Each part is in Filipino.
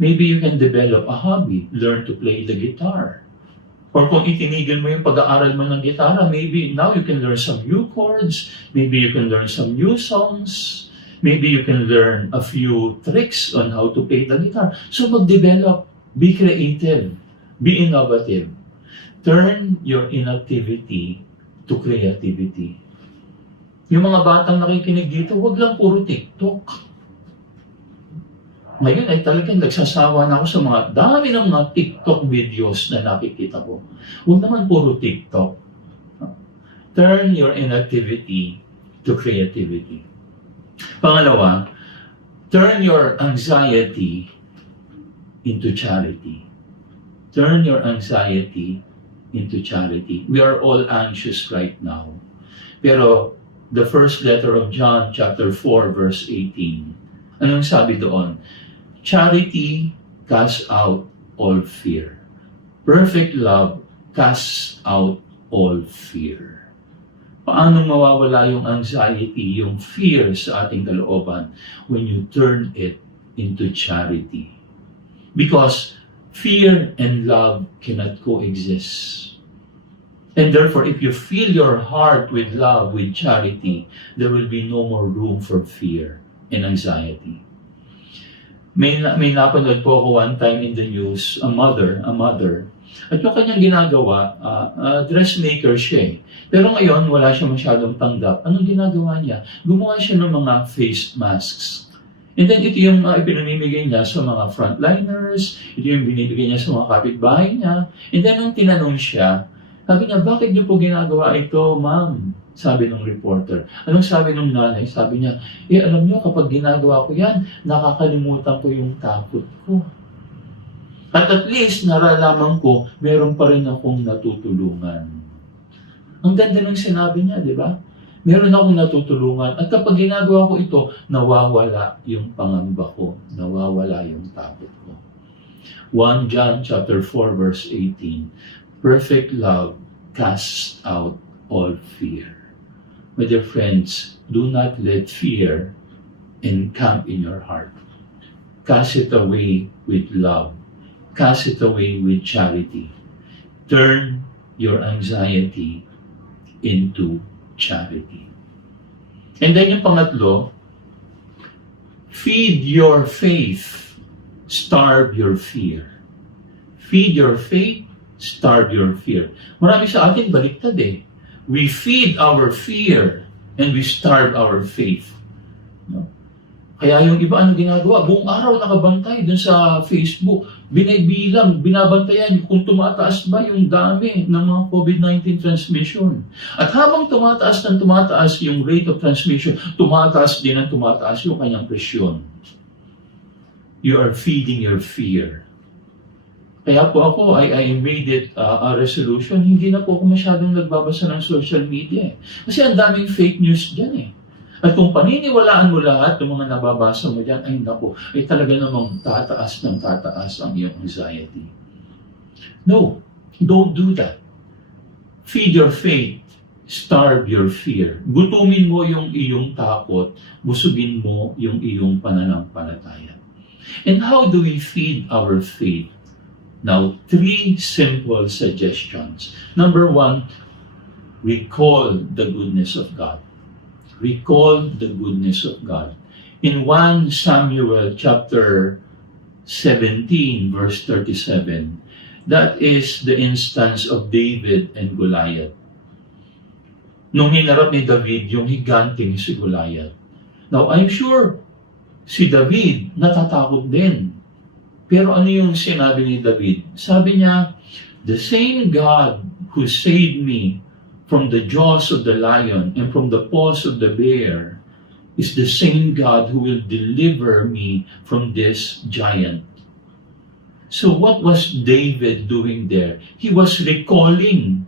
Maybe you can develop a hobby, learn to play the guitar. Or kung itinigil mo yung pag-aaral mo ng gitara, maybe now you can learn some new chords, maybe you can learn some new songs, maybe you can learn a few tricks on how to play the guitar. So mag-develop, be creative, be innovative. Turn your inactivity to creativity. Yung mga batang nakikinig dito, wag lang puro TikTok. Ngayon ay talagang nagsasawa na ako sa mga dami ng mga TikTok videos na nakikita ko. Huwag naman puro TikTok. Turn your inactivity to creativity. Pangalawa, turn your anxiety into charity. Turn your anxiety into charity. We are all anxious right now. Pero the first letter of John, chapter 4, verse 18, anong sabi doon? Charity casts out all fear. Perfect love casts out all fear. Paano mawawala yung anxiety, yung fear sa ating kalooban when you turn it into charity? Because fear and love cannot coexist. And therefore, if you fill your heart with love, with charity, there will be no more room for fear and anxiety. May napanood po ako one time in the news, a mother, at yung kanyang ginagawa, dressmaker siya eh. Pero ngayon, wala siya masyadong tanggap. Anong ginagawa niya? Gumawa siya ng mga face masks. And then ito yung ipinamimigay niya sa mga frontliners, ito yung binibigay niya sa mga kapitbahay niya. And then nung tinanong siya, sabi niya, bakit niyo po ginagawa ito, ma'am? Sabi ng reporter. Anong sabi ng nanay? Sabi niya, alam niyo, kapag ginagawa ko yan, nakakalimutan ko yung takot ko. At least, naralaman ko, meron pa rin akong natutulungan. Ang ganda ng sinabi niya, di ba? Meron akong natutulungan. At kapag ginagawa ko ito, nawawala yung pangamba ko. Nawawala yung takot ko. 1 John chapter 4, verse 18. Perfect love casts out all fear. My dear friends, do not let fear encamp in your heart. Cast it away with love. Cast it away with charity. Turn your anxiety into charity. And then yung pangatlo, feed your faith, starve your fear. Feed your faith, starve your fear. Marami sa atin baliktad eh. We feed our fear and we starve our faith. No? Kaya yung iba ano ginagawa, buong araw nakabantay dun sa Facebook, binibilang, binabantayan kung tumataas ba yung dami ng mga COVID-19 transmission. At habang tumataas yung rate of transmission, tumataas din ang tumataas yung kanyang presyon. You are feeding your fear. Kaya po ako, I made it a resolution, hindi na po ako masyadong nagbabasa ng social media. Kasi ang daming fake news dyan eh. At kung paniniwalaan mo lahat ng mga nababasa mo dyan, ay naku, ay talaga namang tataas ng tataas ang iyong anxiety. No, don't do that. Feed your faith, starve your fear. Gutumin mo yung iyong takot, busugin mo yung iyong pananampalataya. And how do we feed our faith? Now, 3 simple suggestions. Number 1, recall the goodness of God. Recall the goodness of God. In 1 Samuel chapter 17, verse 37, that is the instance of David and Goliath. Nung hinarap ni David yung higanting si Goliath. Now, I'm sure si David natatakot din. Pero ano yung sinabi ni David? Sabi niya, the same God who saved me from the jaws of the lion and from the paws of the bear is the same God who will deliver me from this giant. So what was David doing there? He was recalling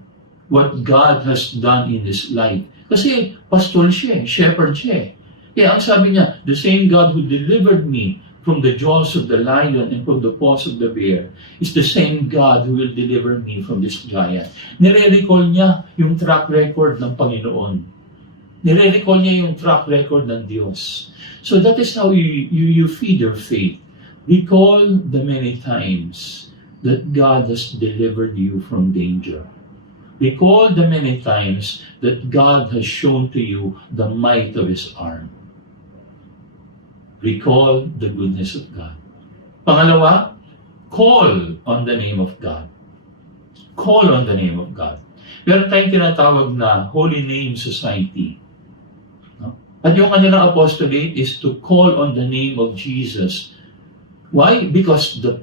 what God has done in his life. Kasi pastor siya, shepherd siya. Kaya ang sabi niya, the same God who delivered me from the jaws of the lion and from the paws of the bear is the same God who will deliver me from this giant. Nire-recall niya yung track record ng Panginoon. Nire-recall niya yung track record ng Diyos. So that is how you feed your faith. Recall the many times that God has delivered you from danger. Recall the many times that God has shown to you the might of His arm. Recall the goodness of God. Pangalawa, call on the name of God. Call on the name of God. Meron tayong tinatawag na Holy Name Society. No? At yung kanilang apostolate is to call on the name of Jesus. Why? Because the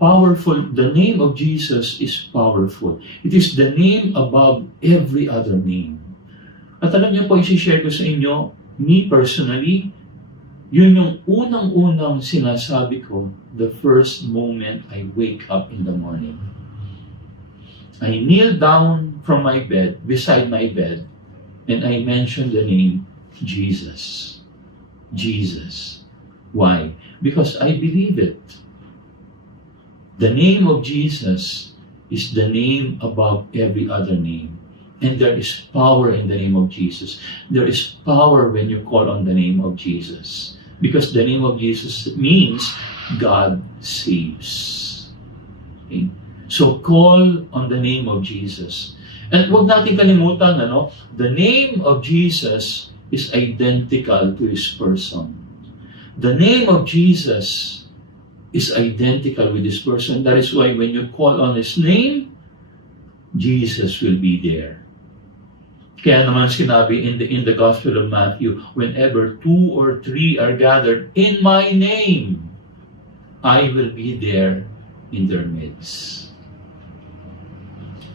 name of Jesus is powerful. It is the name above every other name. At alam niyo po, isi-share ko sa inyo, me personally, yun yung unang-unang sinasabi ko the first moment I wake up in the morning. I kneel down from my bed, beside my bed, and I mention the name Jesus. Jesus. Why? Because I believe it. The name of Jesus is the name above every other name. And there is power in the name of Jesus. There is power when you call on the name of Jesus. Because the name of Jesus means God saves. Okay? So call on the name of Jesus. And huwag natin kalimutan, the name of Jesus is identical to His person. The name of Jesus is identical with His person. That is why when you call on His name, Jesus will be there. Kaya naman sinabi in the Gospel of Matthew, whenever 2 or 3 are gathered in my name, I will be there in their midst.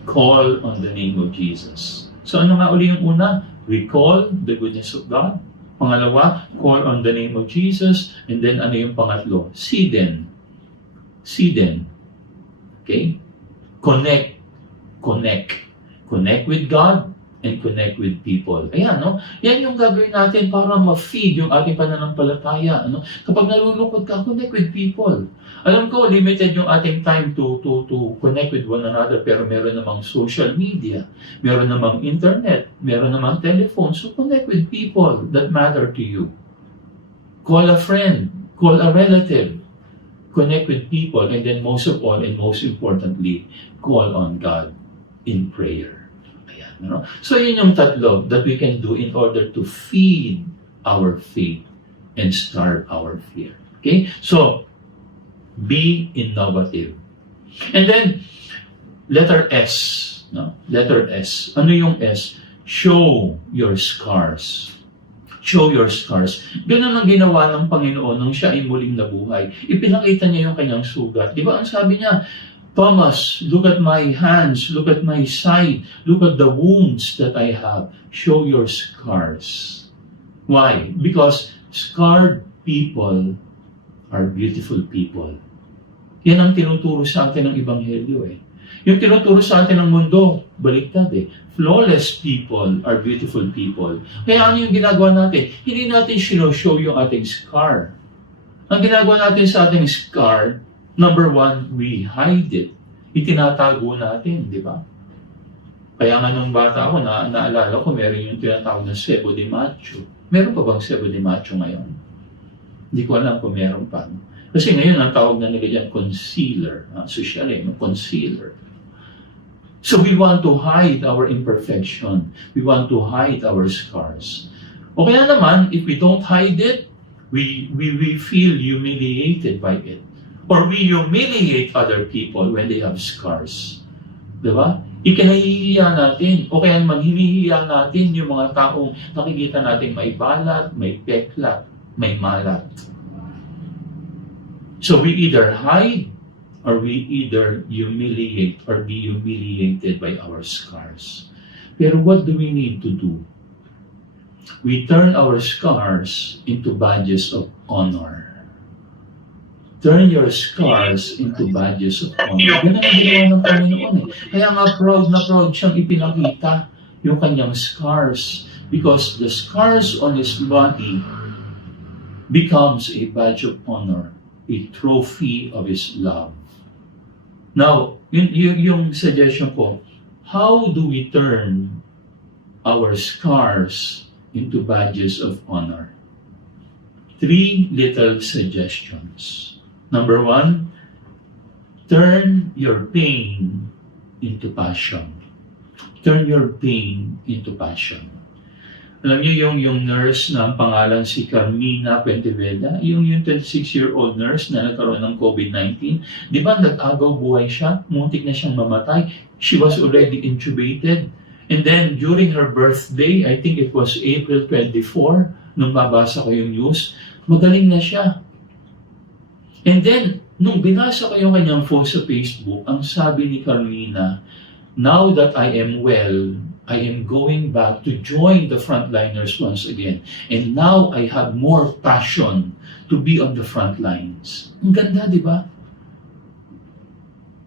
Call on the name of Jesus. So ano nga uli yung una? Recall the goodness of God. Pangalawa, call on the name of Jesus. And then ano yung pangatlo? See them. See them. Okay? Connect. Connect with God and connect with people. Ayan, Yan yung gagawin natin para ma-feed yung ating pananampalataya, Kapag nalulungkot ka, connect with people. Alam ko, limited yung ating time to connect with one another, pero meron namang social media, meron namang internet, meron namang telephone, so connect with people that matter to you. Call a friend, call a relative, connect with people, and then most of all, and most importantly, call on God in prayer. So yun yung tatlo that we can do in order to feed our faith and starve our fear. Okay? So, be innovative. And then, letter S. Letter S. Ano yung S? Show your scars. Show your scars. Ganun ang ginawa ng Panginoon nung siya ay muling nabuhay. Ipinakita niya yung kanyang sugat. Di ba ang sabi niya, Thomas, look at my hands, look at my side, look at the wounds that I have. Show your scars. Why? Because scarred people are beautiful people. Yan ang tinuturo sa atin ng Ebanghelyo Yung tinuturo sa atin ng mundo, baliktad Flawless people are beautiful people. Kaya ano yung ginagawa natin? Hindi natin show yung ating scar. Ang ginagawa natin sa ating scar, number 1, we hide it. Itinatago natin, di ba? Kaya nga nung bata ako, naalala ko, meron yung tinatawag na sebo de macho. Meron pa bang sebo de macho ngayon? Hindi ko alam kung meron pa. Kasi ngayon, ang tawag na nila yan, concealer. Social concealer. So we want to hide our imperfection. We want to hide our scars. O kaya naman, if we don't hide it, we feel humiliated by it. Or we humiliate other people when they have scars. Diba? Ikinahihiya natin. O kaya naman hinihiya natin yung mga taong nakikita natin may balat, may peklat, may malat. So we either hide or we either humiliate or be humiliated by our scars. Pero what do we need to do? We turn our scars into badges of honor. Turn your scars into badges of honor. Yan ang ginawa ng Panginoon Kaya nga proud na proud siyang ipinakita yung kanyang scars. Because the scars on His body becomes a badge of honor, a trophy of His love. Now, yung suggestion ko, how do we turn our scars into badges of honor? 3 little suggestions. Number 1, turn your pain into passion. Turn your pain into passion. Alam niyo yung nurse na ang pangalan si Carmina Penteveda, yung 26-year-old nurse na nagkaroon ng COVID-19, di ba nag-agaw buhay siya? Muntik na siyang mamatay. She was already intubated. And then during her birthday, I think it was April 24, nung mabasa ko yung news, magaling na siya. And then, nung binasa ko yung kanyang post sa Facebook, ang sabi ni Carmina, now that I am well, I am going back to join the frontliners once again. And now I have more passion to be on the front lines. Ang ganda, di ba?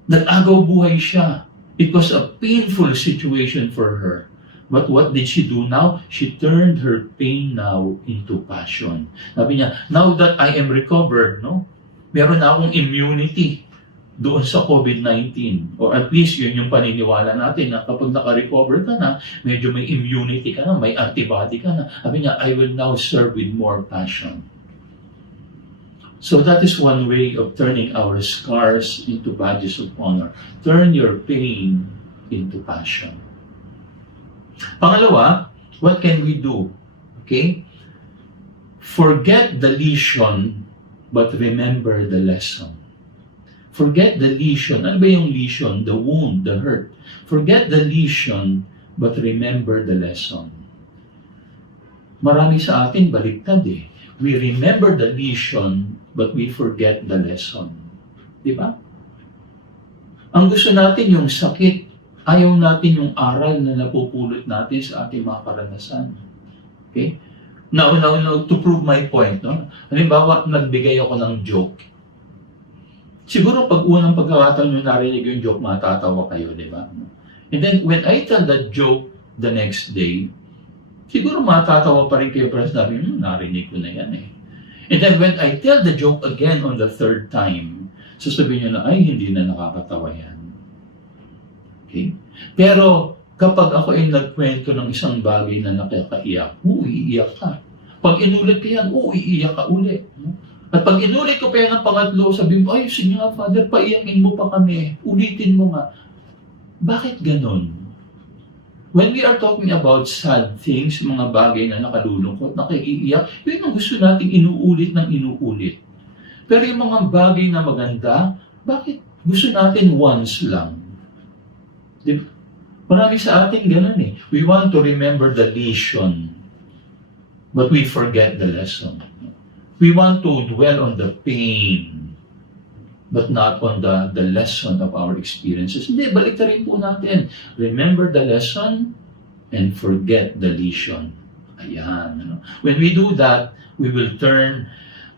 Nag-agaw buhay siya. It was a painful situation for her. But what did she do now? She turned her pain now into passion. Sabi niya, now that I am recovered, no? Meron na akong immunity doon sa COVID-19. Or at least yun yung paniniwala natin na kapag naka-recover ka na, medyo may immunity ka na, may antibody ka na. Sabi niya, I will now serve with more passion. So that is one way of turning our scars into badges of honor. Turn your pain into passion. Pangalawa, what can we do? Okay? Forget the lesion, but remember the lesson. Forget the lesion. Ano ba yung lesion? The wound, the hurt. Forget the lesion, but remember the lesson. Marami sa atin baliktad eh. We remember the lesion, but we forget the lesson. Di ba? Ang gusto natin yung sakit, ayaw natin yung aral na napupulot natin sa ating mga karanasan. Okay? Now, to prove my point, no? Halimbawa, nagbigay ako ng joke. Siguro pag unang pagkakataon nyo narinig yung joke, matatawa kayo, di ba? And then, when I tell that joke the next day, siguro matatawa pa rin kayo para sabi, narinig ko na yan eh. And then, when I tell the joke again on the third time, sasabihin nyo na, ay, hindi na nakakatawa yan. Okay? Pero, kapag ako ay nagkwento ng isang bagay na nakakaiyak, iiyak ka. Pag inulit ka yan, iiyak ka ulit. At pag inulit ko pa yan ang pangatlo, sabi mo, ay, sige nga, Father, paiyakin mo pa kami. Ulitin mo nga. Bakit ganon? When we are talking about sad things, mga bagay na nakalulungkot, nakiiiyak, yun ang gusto nating inuulit ng inuulit. Pero yung mga bagay na maganda, bakit gusto natin once lang? Diba? Marami sa atin ganun eh. We want to remember the lesion, but we forget the lesson. We want to dwell on the pain, but not on the lesson of our experiences. Hindi, balik rin po natin. Remember the lesson and forget the lesion. Ayan. Ano? When we do that, we will turn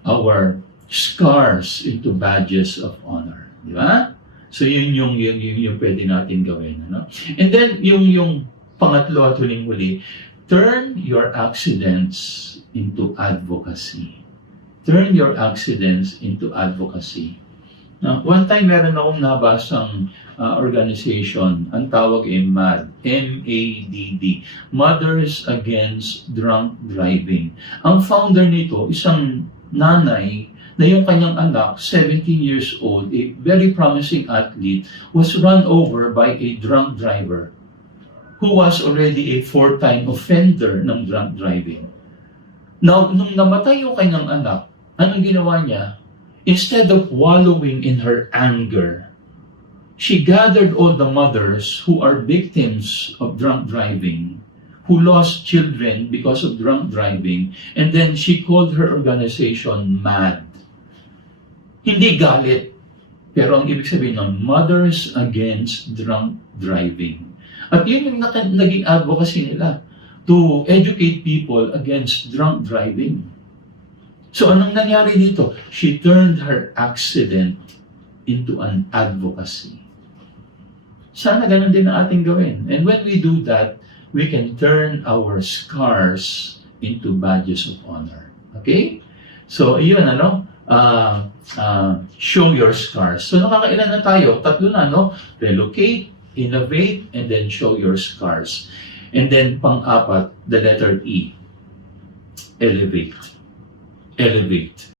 our scars into badges of honor. Di ba? So yun yung pwede natin gawin. Ano? And then, yung pangatlo at huling-huli, turn your accidents into advocacy. Turn your accidents into advocacy. Now, one time meron akong nabasang organization, ang tawag ay MADD, M-A-D-D, Mothers Against Drunk Driving. Ang founder nito, isang nanay na yung kanyang anak, 17 years old, a very promising athlete, was run over by a drunk driver who was already a 4-time offender ng drunk driving. Now, nung namatay yung kanyang anak, anong ginawa niya? Instead of wallowing in her anger, she gathered all the mothers who are victims of drunk driving, who lost children because of drunk driving, and then she called her organization MAD. Hindi galit, pero ang ibig sabihin ng Mothers Against Drunk Driving. At yun yung naging advocacy nila, to educate people against drunk driving. So anong nangyari dito? She turned her accident into an advocacy. Sana ganun din ang ating gawin. And when we do that, we can turn our scars into badges of honor. Okay? So, yun, show your scars. So, nakakailan na tayo? 3 na, no? Relocate, innovate, and then show your scars. And then, pang-4, the letter E. Elevate. Elevate.